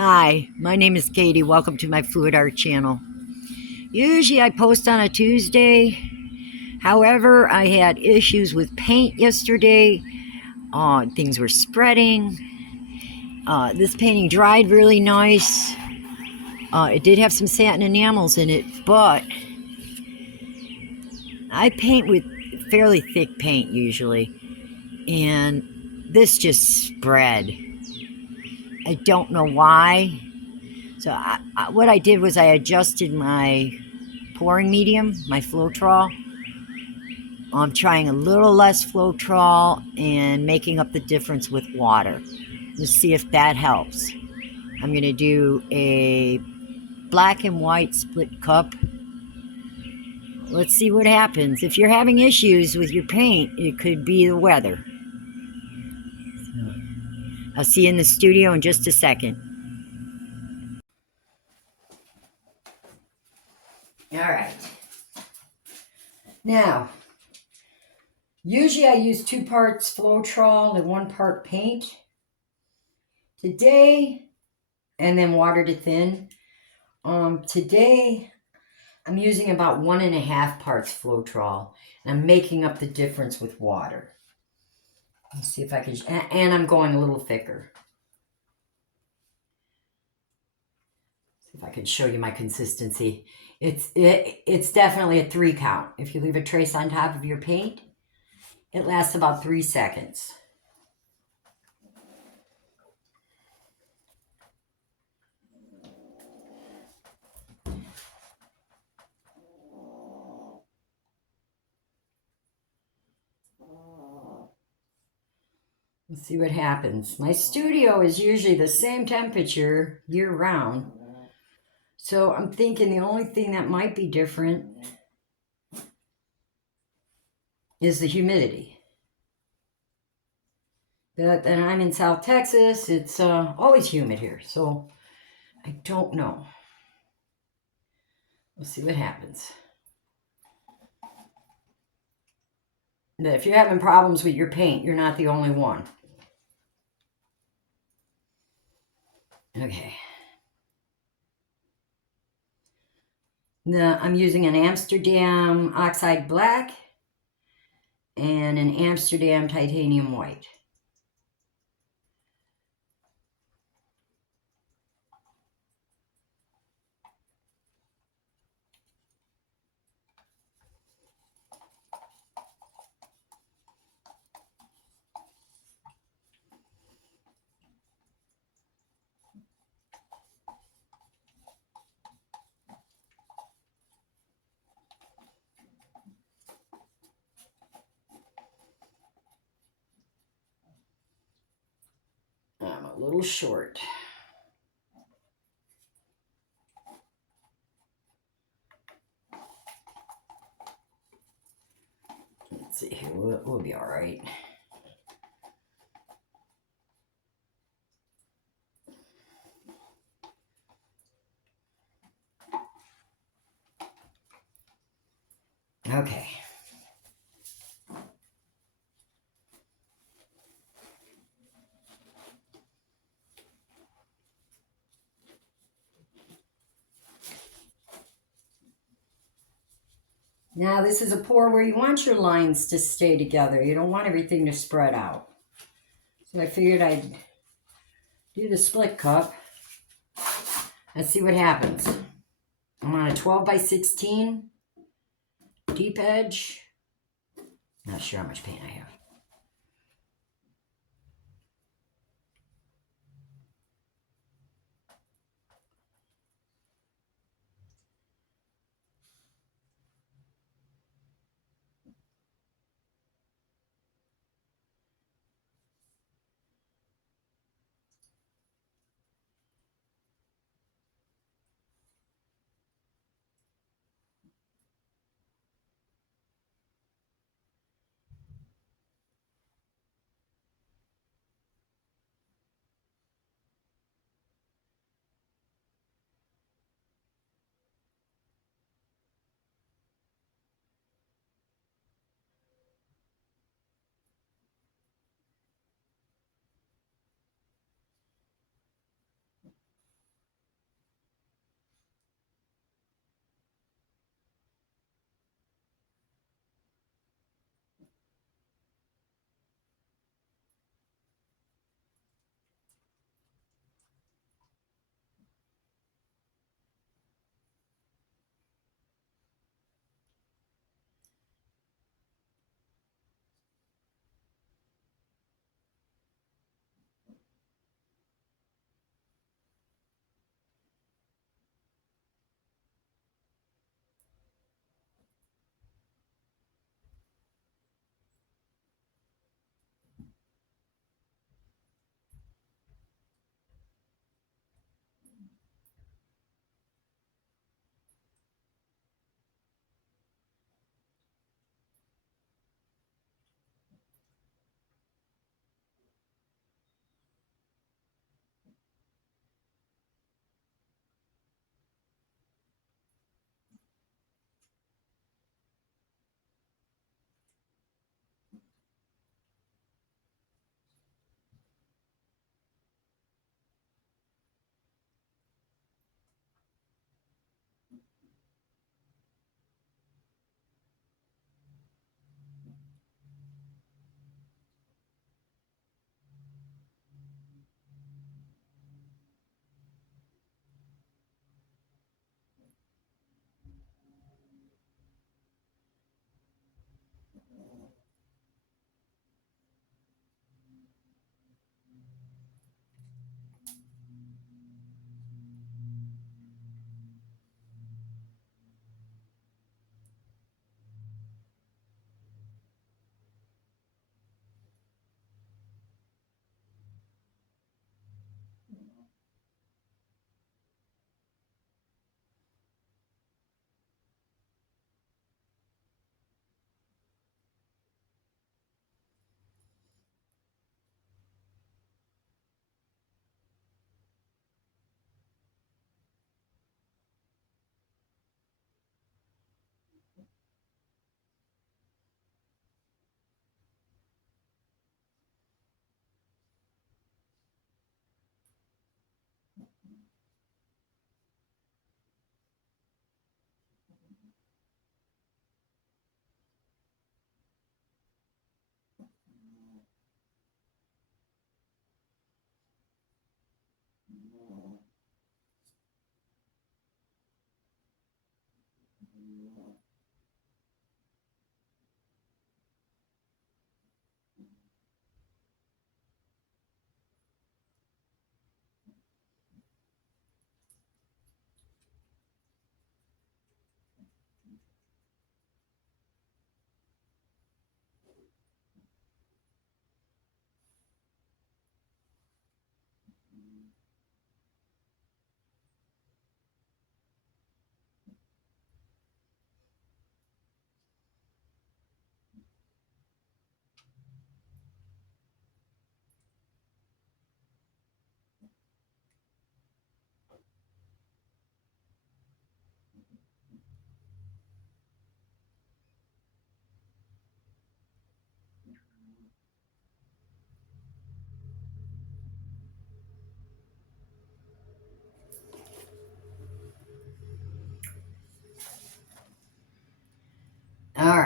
Hi, my name is Katie. Welcome to my Fluid Art channel. Usually I post on a Tuesday. However, I had issues with paint yesterday. Things were spreading. This painting dried really nice. It did have some satin enamels in it, but I paint with fairly thick paint usually, and this just spread. I don't know why. So what I did was I adjusted my pouring medium, my Floetrol. I'm trying a little less Floetrol and making up the difference with water. Let's see if that helps. I'm going to do a black and white split cup. Let's see what happens. If you're having issues with your paint, it could be the weather. I'll see you in the studio in just a second. All right. Now, usually I use 2 parts Floetrol and 1 part paint. Today, and then water to thin. Today, I'm using about 1.5 parts Floetrol, and I'm making up the difference with water. Let's see if I can, and I'm going a little thicker. See if I can show you my consistency. It's definitely a 3 count. If you leave a trace on top of your paint, it lasts about 3 seconds. Let's see what happens. My studio is usually the same temperature year round. So I'm thinking the only thing that might be different is the humidity. But then I'm in South Texas. It's always humid here. So I don't know. We'll see what happens. But if you're having problems with your paint, you're not the only one. Okay. I'm using an Amsterdam oxide black and an Amsterdam titanium white. I'm a little short. Let's see here, we'll be all right. Okay. Now this is a pour where you want your lines to stay together. You don't want everything to spread out. So I figured I'd do the split cup and see what happens. I'm on a 12 by 16 deep edge. Not sure how much paint I have.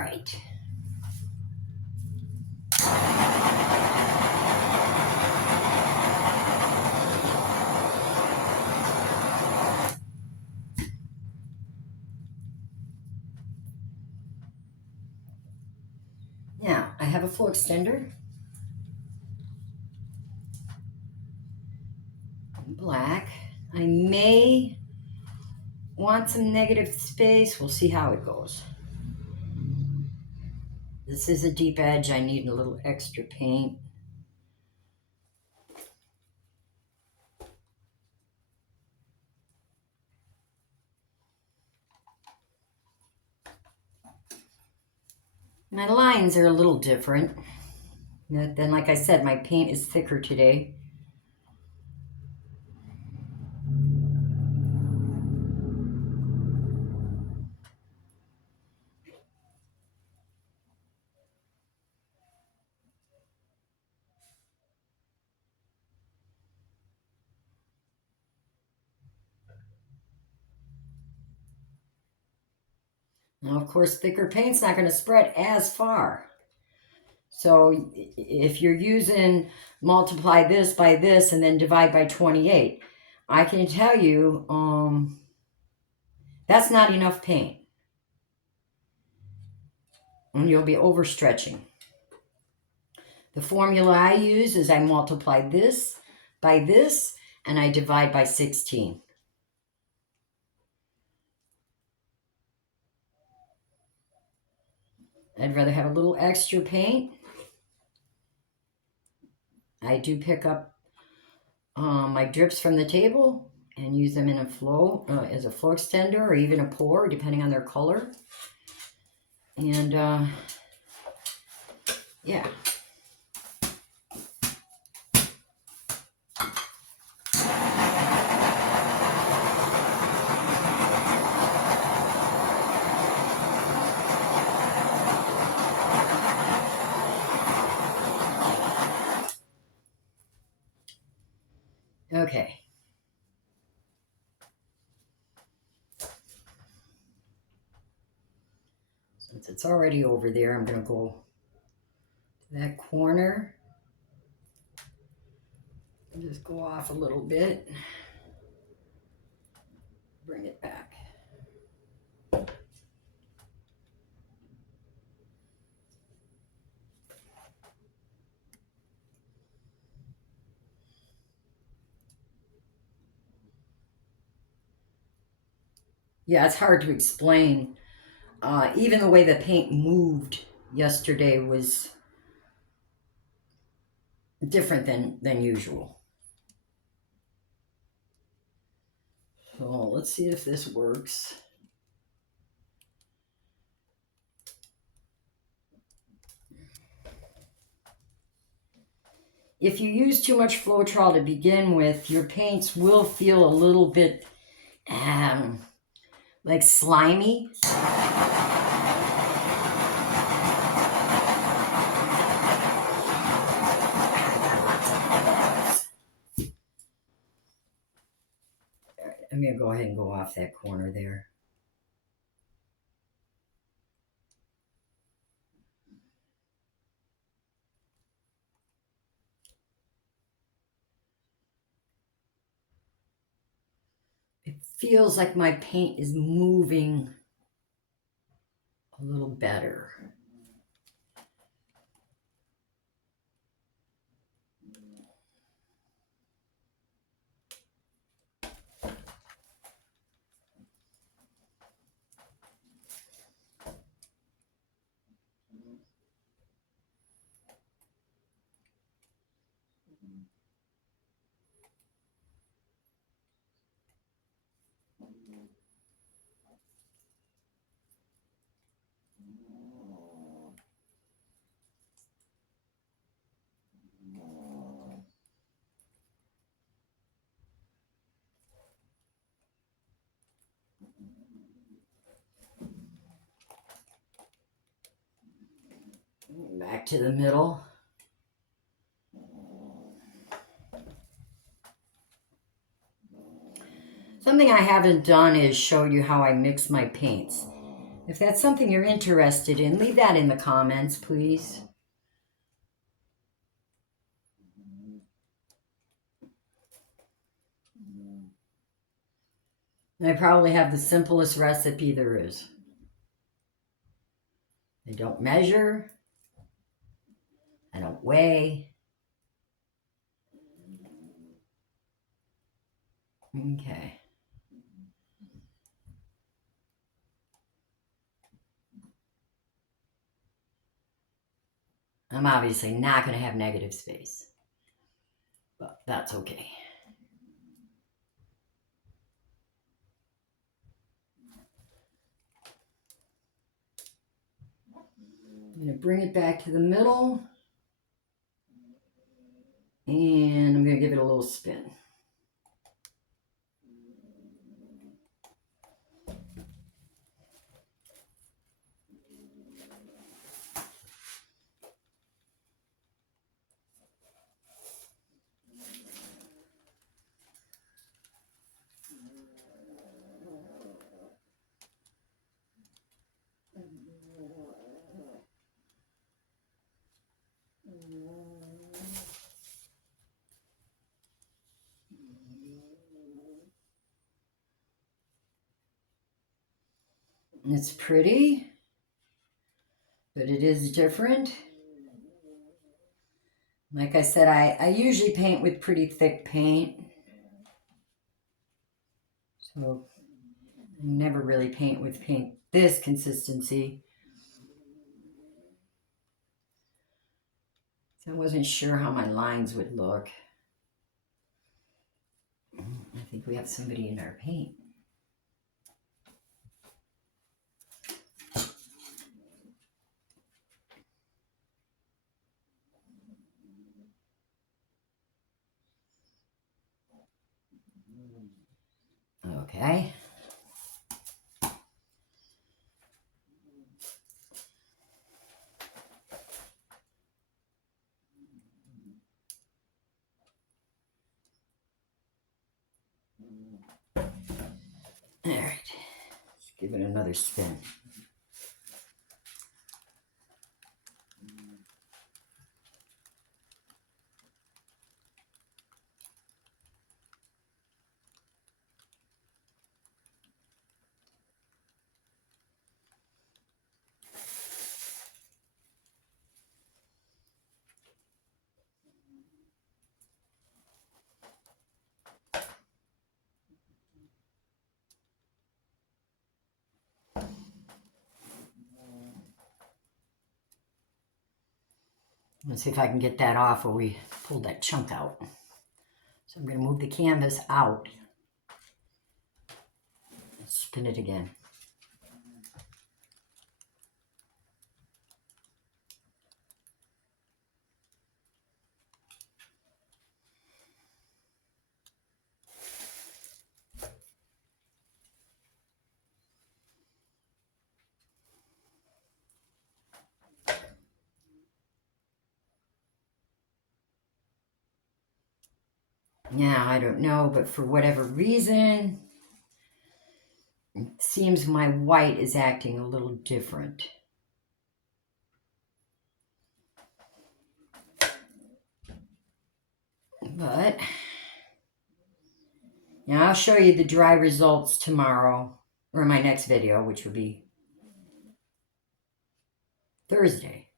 right. Now, I have a flow extender. Black. I may want some negative space. We'll see how it goes. This is a deep edge. I need a little extra paint. My lines are a little different. Then, like I said, my paint is thicker today. Now, of course, thicker paint's not going to spread as far. So if you're using multiply this by this and then divide by 28, I can tell you that's not enough paint. And you'll be overstretching. The formula I use is I multiply this by this and I divide by 16. I'd rather have a little extra paint. I do pick up my drips from the table and use them in a flow as a flow extender or even a pour, depending on their color. And yeah. Okay. Since it's already over there, I'm going to go to that corner and just go off a little bit. Bring it back. Yeah, it's hard to explain. Even the way the paint moved yesterday was different than usual. So let's see if this works. If you use too much Floetrol to begin with, your paints will feel a little bit like slimy. I'm going to go ahead and go off that corner there. It feels like my paint is moving a little better. Back to the middle. Something I haven't done is show you how I mix my paints. If that's something you're interested in, leave that in the comments, please. I probably have the simplest recipe there is. I don't measure. I don't weigh. Okay. I'm obviously not going to have negative space, but that's okay. I'm going to bring it back to the middle, and I'm going to give it a little spin. It's pretty, but it is different. Like I said, I usually paint with pretty thick paint. So I never really paint with paint this consistency. So I wasn't sure how my lines would look. I think we have somebody in our paint. Okay. All right. Let's give it another spin. Let's see if I can get that off where we pulled that chunk out. So I'm going to move the canvas out. Spin it again. Yeah, I don't know, but for whatever reason, it seems my white is acting a little different. But, yeah, I'll show you the dry results tomorrow, or my next video, which will be Thursday.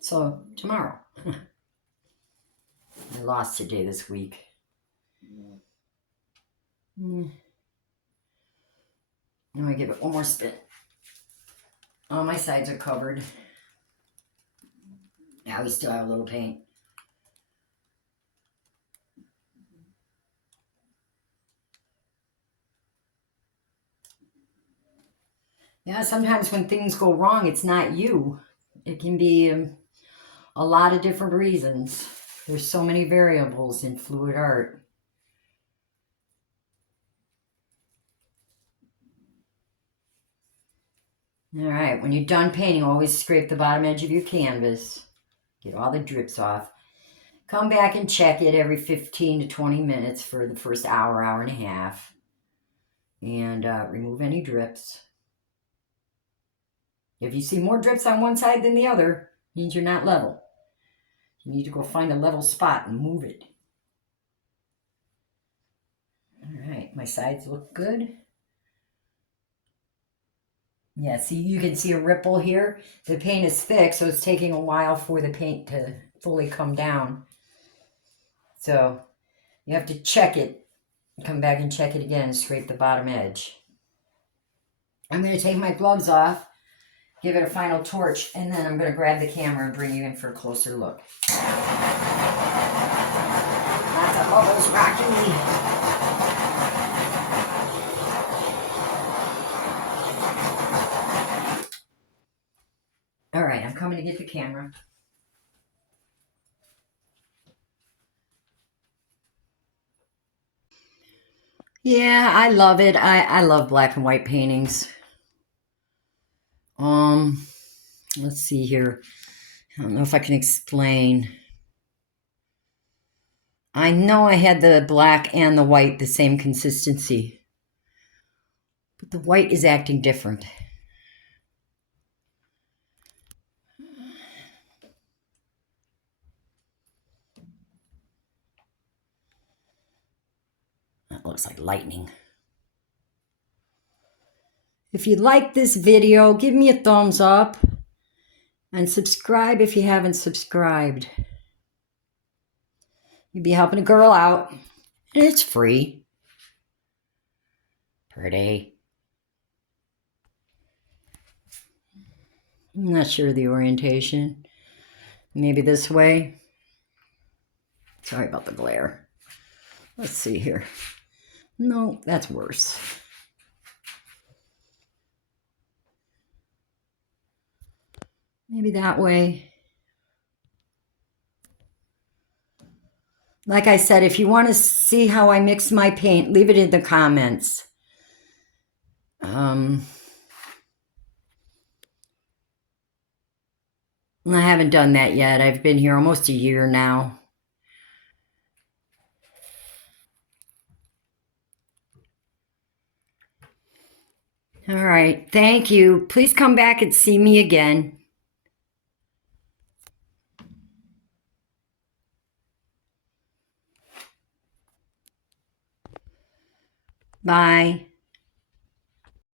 So, tomorrow. I lost a day this week. I'm going to give it one more spin. All my sides are covered. Now we still have a little paint. Yeah, sometimes when things go wrong, it's not you. It can be a lot of different reasons. There's so many variables in fluid art. All right, when you're done painting, always scrape the bottom edge of your canvas. Get all the drips off. Come back and check it every 15 to 20 minutes for the first hour, hour and a half. And remove any drips. If you see more drips on one side than the other, it means you're not level. You need to go find a level spot and move it. All right, my sides look good. Yeah, see, you can see a ripple here. The paint is thick, so it's taking a while for the paint to fully come down. So you have to check it. Come back and check it again and scrape the bottom edge. I'm going to take my gloves off, give it a final torch, and then I'm going to grab the camera and bring you in for a closer look. Lots of bubbles rocking. All right, I'm coming to get the camera. Yeah, I love it. I love black and white paintings. Let's see here. I don't know if I can explain. I know I had the black and the white the same consistency, but the white is acting different. That looks like lightning. If you like this video, give me a thumbs up and subscribe if you haven't subscribed. You'd be helping a girl out, and it's free. Pretty. I'm not sure of the orientation. Maybe this way. Sorry about the glare. Let's see here. No, that's worse. Maybe that way. Like I said, if you want to see how I mix my paint, leave it in the comments. I haven't done that yet. I've been here almost a year now. All right. Thank you. Please come back and see me again. Bye.